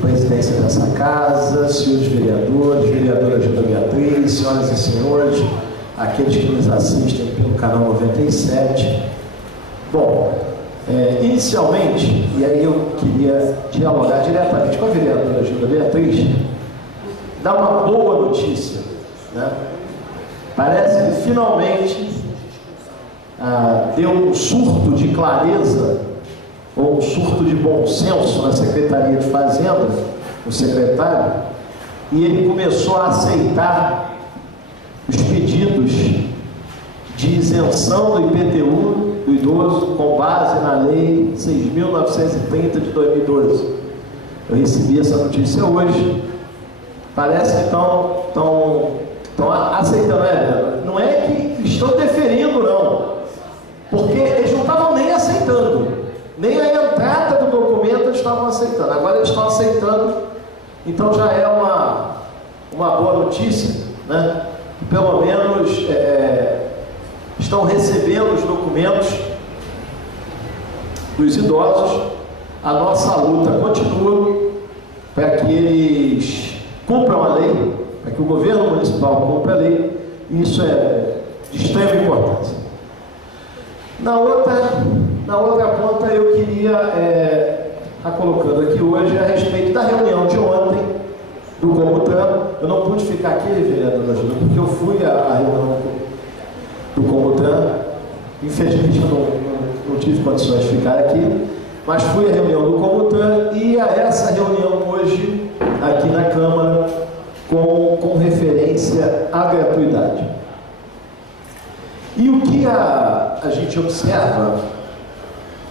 presidência dessa casa, senhores vereadores, vereadora Gilda Beatriz, senhoras e senhores, aqueles que nos assistem pelo canal 97. Bom, inicialmente, e aí eu queria dialogar diretamente com a vereadora Gilda Beatriz, dar uma boa notícia, né? Parece que finalmente deu um surto de clareza ou um surto de bom senso na Secretaria de Fazenda, o secretário, e ele começou a aceitar os pedidos de isenção do IPTU do idoso com base na Lei 6.930 de 2012. Eu recebi essa notícia hoje. Parece que estão aceitando, não é que estão deferindo, não, porque eles não estavam nem aceitando, nem a entrada do documento eles estavam aceitando, agora eles estão aceitando, então já é uma boa notícia, né? Pelo menos estão recebendo os documentos dos idosos. A nossa luta continua para que eles cumpram a lei, para que o governo municipal cumpra a lei, e isso é de extrema importância. Na outra ponta, eu queria estar colocando aqui hoje a respeito da reunião de ontem do Comutran. Eu não pude ficar aqui, vereadora Júlia, porque eu fui à reunião do Comutran. Infelizmente, eu não tive condições de ficar aqui, mas fui à reunião do Comutran e a essa reunião hoje, aqui na Câmara, com referência à gratuidade. E o que a gente observa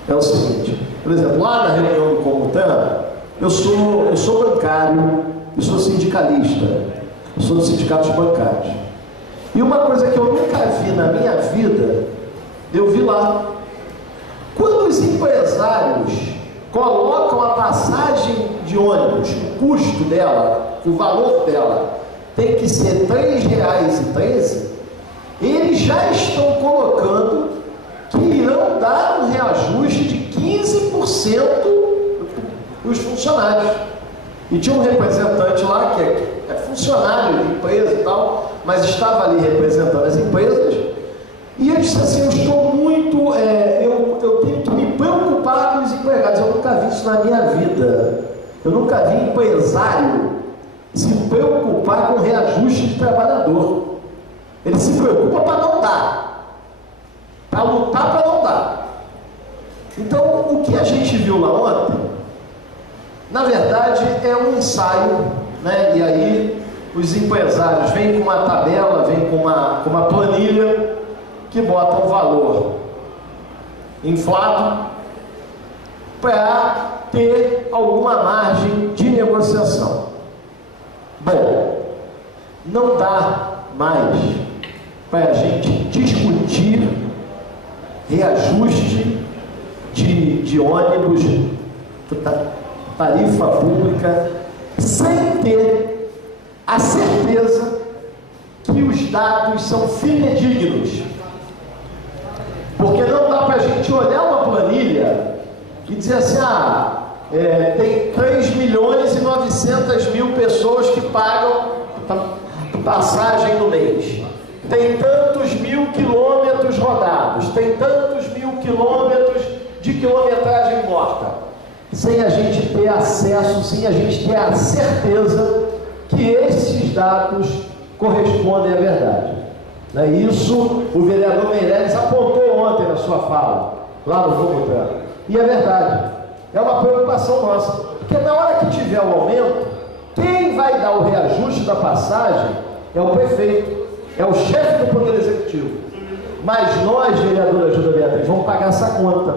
é o seguinte: por exemplo, lá na reunião do Comutran, eu sou bancário, eu sou sindicalista, eu sou dos sindicatos bancários. E uma coisa que eu nunca vi na minha vida, eu vi lá. Quando os empresários colocam a passagem de ônibus, o custo dela, o valor dela, tem que ser R$ 3,13, eles já estão colocando que irão dar um reajuste de 15% para os funcionários. E tinha um representante lá que é funcionário de empresa e tal, mas estava ali representando as empresas, e ele disse assim: eu estou muito, eu tenho que me preocupar com os empregados. Eu nunca vi isso na minha vida. Eu nunca vi empresário se preocupar com reajuste de trabalhador. Ele se preocupa para não dar, para lutar para não dar. Então, o que a gente viu lá ontem, na verdade, é um ensaio, né? E aí os empresários vêm com uma tabela, vêm com uma planilha que bota um valor inflado para ter alguma margem de negociação. Bom, não dá mais para a gente discutir reajuste de ônibus, tarifa pública, sem ter a certeza que os dados são fidedignos. Porque não dá para a gente olhar uma planilha e dizer assim: tem 3.900.000 pessoas que pagam passagem no mês, tem tantos mil quilômetros rodados, tem tantos mil quilômetros de quilometragem morta, sem a gente ter acesso, sem a gente ter a certeza que esses dados correspondem à verdade. Isso o vereador Meirelles apontou ontem na sua fala, lá no Comutran, e é verdade, é uma preocupação nossa, porque na hora que tiver o aumento, quem vai dar o reajuste da passagem é o prefeito, é o chefe do Poder Executivo. Mas nós, vereadora Gilda Beatriz, vamos pagar essa conta.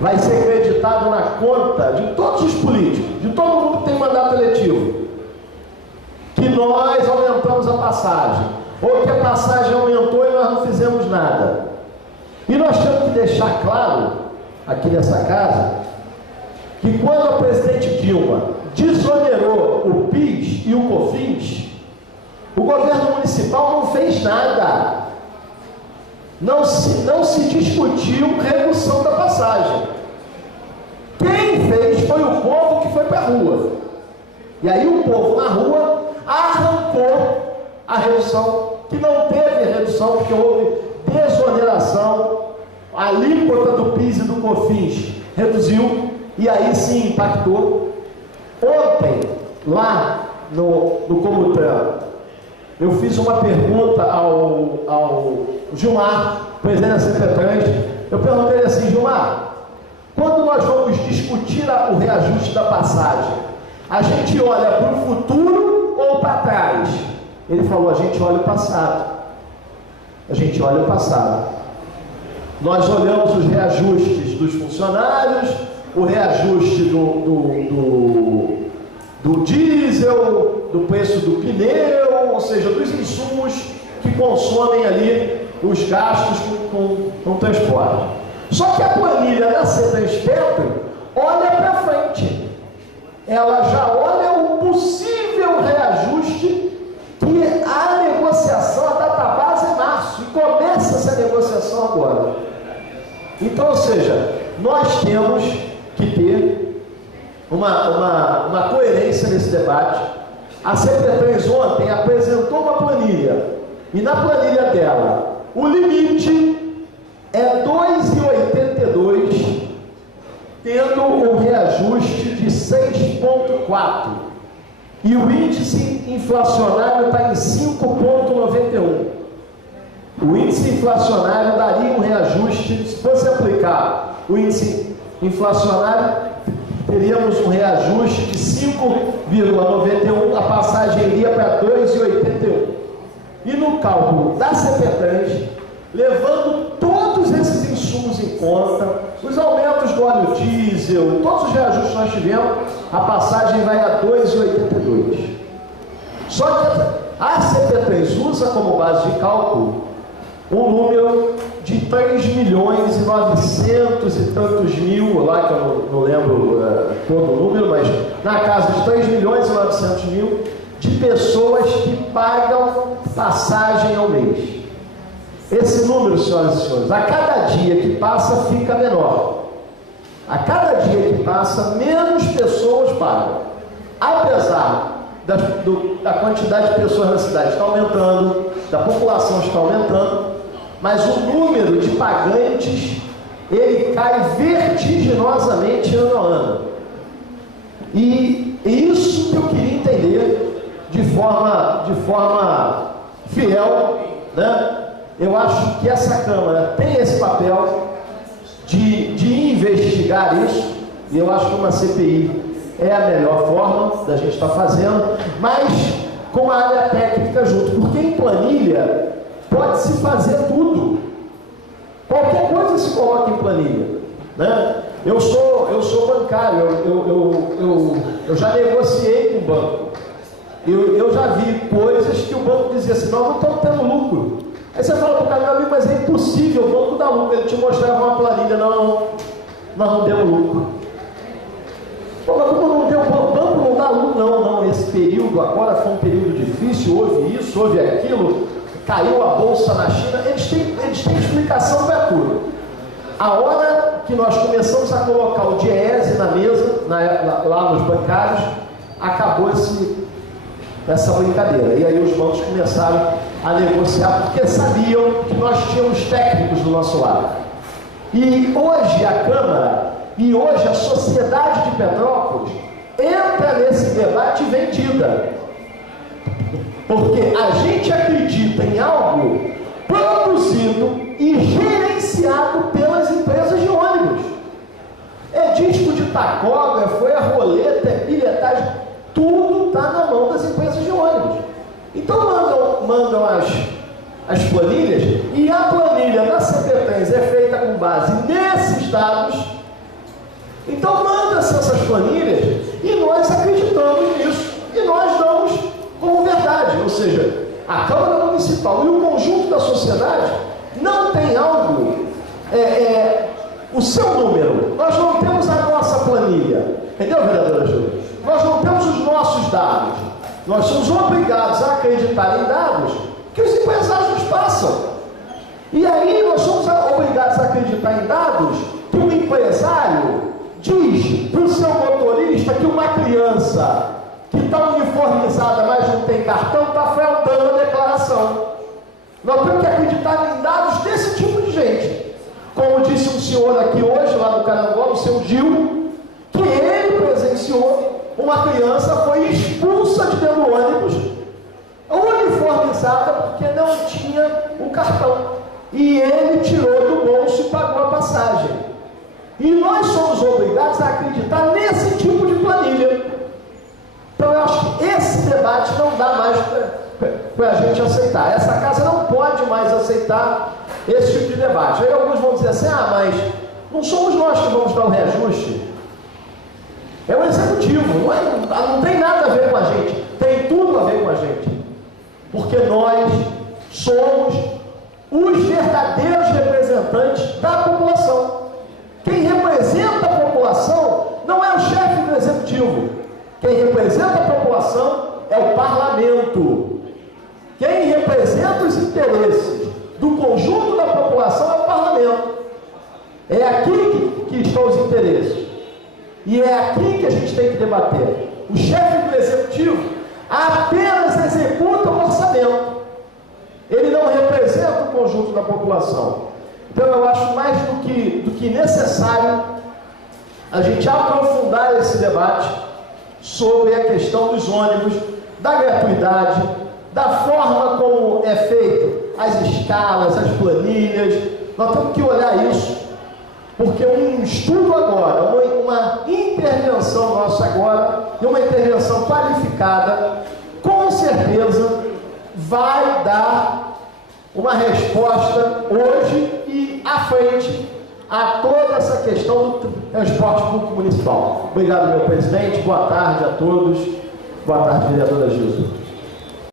Vai ser acreditado na conta de todos os políticos, de todo mundo que tem mandato eletivo, que nós aumentamos a passagem, ou que a passagem aumentou e nós não fizemos nada. E nós temos que deixar claro, aqui nessa casa, que quando a presidente Dilma desonerou o PIS e o COFINS, o governo municipal não fez nada. Não se discutiu redução da passagem. Quem fez foi o povo que foi para a rua. E aí o povo na rua arrancou a redução, que não teve redução, porque houve desoneração, a alíquota do PIS e do COFINS reduziu, e aí sim impactou. Ontem, lá no Comutran, eu fiz uma pergunta ao Gilmar, presidente da CPTrans. Eu perguntei assim: Gilmar, quando nós vamos discutir o reajuste da passagem, a gente olha para o futuro ou para trás? Ele falou: a gente olha o passado. A gente olha o passado. Nós olhamos os reajustes dos funcionários, o reajuste do diesel, do preço do pneu, ou seja, dos insumos que consomem ali os gastos com transporte. Só que a planilha da CETRANSPETRO olha para frente. Ela já olha o possível reajuste, que a negociação, a data base é março, e começa essa negociação agora. Então, ou seja, nós temos que ter uma coerência nesse debate. A CPTrans ontem apresentou uma planilha, e na planilha dela, o limite é 2,82, tendo um reajuste de 6,4, e o índice inflacionário está em 5,91. O índice inflacionário daria um reajuste, se fosse aplicar o índice inflacionário, teríamos um reajuste de 5,91, a passagem iria para 2,81. E no cálculo da CPTrans, levando todos esses insumos em conta, os aumentos do óleo diesel, todos os reajustes que nós tivemos, a passagem vai a 2,82. Só que a CPTrans usa como base de cálculo um número de 3 milhões e 900 e tantos mil, lá que eu não lembro todo o número, mas na casa de 3 milhões e 900 mil de pessoas que pagam passagem ao mês. Esse número, senhoras e senhores, a cada dia que passa fica menor. A cada dia que passa, menos pessoas pagam. Apesar da quantidade de pessoas na cidade está aumentando, da população está aumentando, mas o número de pagantes, ele cai vertiginosamente ano a ano. E isso que eu queria entender de forma fiel, né? Eu acho que essa Câmara tem esse papel de investigar isso, e eu acho que uma CPI é a melhor forma da gente estar fazendo, mas com a área técnica junto, porque em planilha pode-se fazer tudo. Qualquer coisa se coloca em planilha, né? Eu sou bancário, eu já negociei com o banco. Eu já vi coisas que o banco dizia assim: nós não estamos tendo lucro. Aí você fala para o cara: meu amigo, mas é impossível, o banco dá lucro. Ele te mostrava uma planilha: não, nós não demos lucro. Pô, mas como não deu, o banco não dá lucro? Não, esse período agora foi um período difícil, houve isso, houve aquilo, caiu a bolsa na China. Eles têm explicação para tudo. A hora que nós começamos a colocar o DIEESE na mesa, lá nos bancários, acabou essa brincadeira. E aí os bancos começaram a negociar, porque sabiam que nós tínhamos técnicos do nosso lado. E hoje a Câmara e hoje a sociedade de Petrópolis entra nesse debate vendida. Porque a gente acredita em algo produzido e gerenciado pelas empresas de ônibus. É disco de tacógrafo, é roleta, é bilhetagem, tudo está na mão das empresas de ônibus. Então mandam as planilhas, e a planilha da CPTrans é feita com base nesses dados. Então manda-se essas planilhas e nós acreditamos nisso, e nós damos como verdade. Ou seja, a Câmara Municipal e o conjunto da sociedade não tem algo, o seu número. Nós não temos a nossa planilha, entendeu, vereadora Júlia? Nós não temos os nossos dados. Nós somos obrigados a acreditar em dados que os empresários nos passam. E aí nós somos obrigados a acreditar em dados que o empresário diz para o seu motorista que uma criança que está uniformizada, mas não tem cartão, está faltando a declaração. Nós temos que acreditar em dados desse tipo de gente. Como disse um senhor aqui hoje, lá no Carangola, o seu Gil, que ele presenciou uma criança foi expulsa de dentro do ônibus, uniformizada, porque não tinha o cartão. E ele tirou do bolso e pagou a passagem. E nós somos obrigados a acreditar nesse tipo de planilha. Então eu acho que esse debate não dá mais para a gente aceitar. Essa casa não pode mais aceitar esse tipo de debate. Aí alguns vão dizer assim, mas não somos nós que vamos dar o reajuste. É o executivo, não tem nada a ver com a gente, tem tudo a ver com a gente. Porque nós somos os verdadeiros representantes da população. Quem representa a população não é o chefe do executivo. Quem representa a população é o parlamento. Quem representa os interesses do conjunto da população é o parlamento. É aqui que estão os interesses. E é aqui que a gente tem que debater. O chefe do executivo apenas executa o orçamento. Ele não representa o conjunto da população. Então eu acho mais do que necessário a gente aprofundar esse debate sobre a questão dos ônibus, da gratuidade, da forma como é feito as escalas, as planilhas. Nós temos que olhar isso, porque um estudo agora, uma intervenção nossa agora, e uma intervenção qualificada, com certeza vai dar uma resposta hoje e à frente a toda essa questão do transporte público municipal. Obrigado, meu presidente. Boa tarde a todos. Boa tarde, vereadora Gilda.